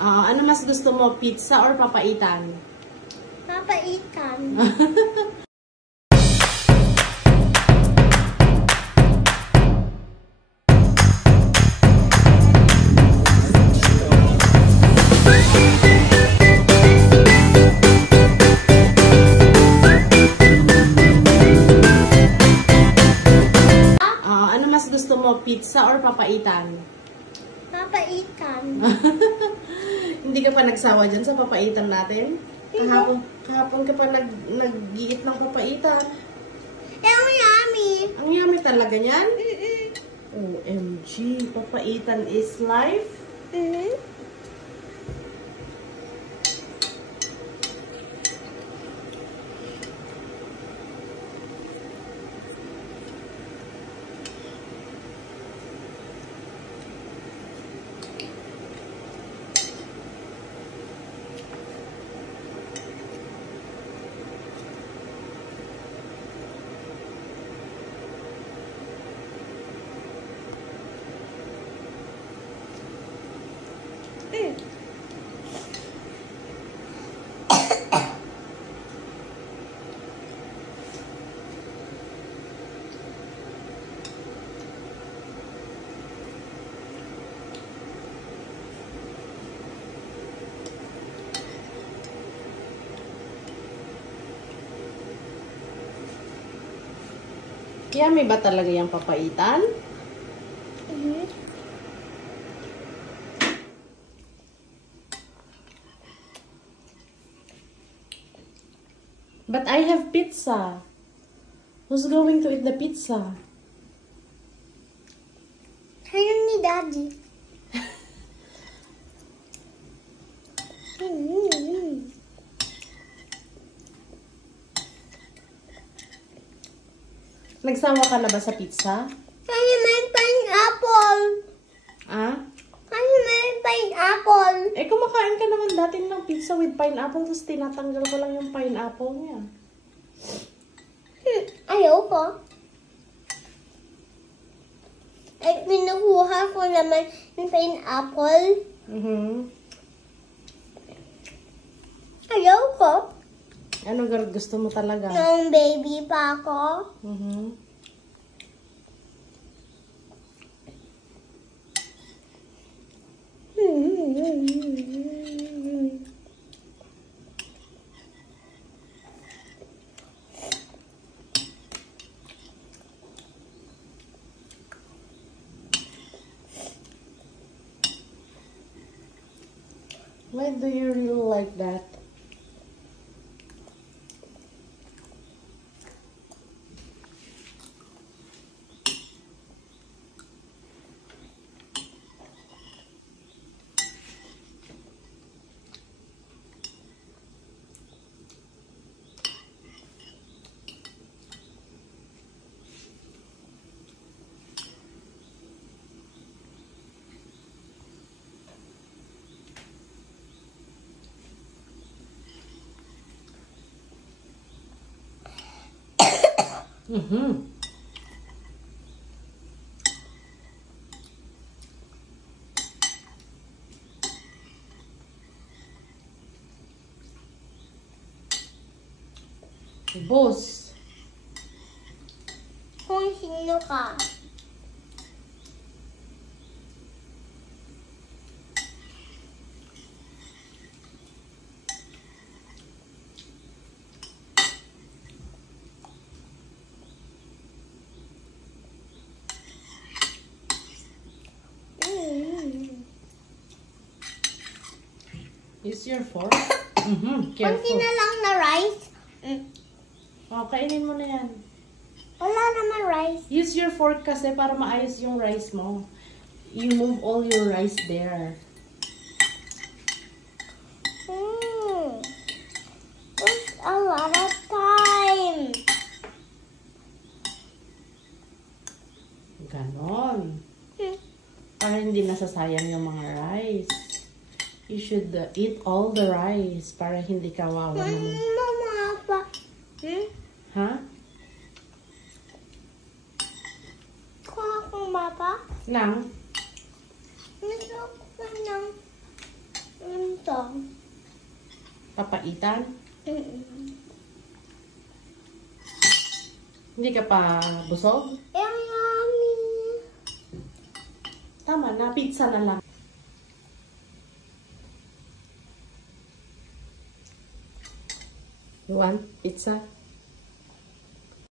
Ano mas gusto mo? Pizza or papaitan? Papaitan. Ano mas gusto mo? Pizza or papaitan? Papaitan. Hindi ka pa nagsawa dyan sa papaitan natin? Kahapon ka pa nag-giit ng papaitan. Ang yummy. Ang yummy talaga niyan? OMG, papaitan is life? Yummy ba talaga yung papaitan? But I have pizza. Who's going to eat the pizza? Kayo ni Daddy. Nagsawa ka na ba sa pizza? Kayo may pineapple. Kayo may pineapple. Kumakain ka naman dati ng pizza with pineapple, tapos tinatanggal ko lang yung pineapple niya. Ayoko. Pinukuha ko naman yung pineapple. Ayoko. Ano gusto mo talaga? Nung baby pa ako. Why do you really like that? Boss. Kung sino ka? Is your fork? Careful. Konti na lang na rice. Kainin mo na yan. Wala naman rice. Use your fork kasi para maayos yung rice mo. You move all your rice there. It's a lot of time. Ganon. Para hindi nasasayang yung mga rice. You should eat all the rice para hindi kawawa naman. Mama pa. Ha? Kuha akong mapa. Nang? Gusto ko ng ito. Papaitan? Mm-mm. Hindi ka pa busog? Yummy. Tama na, pizza na lang. You want pizza?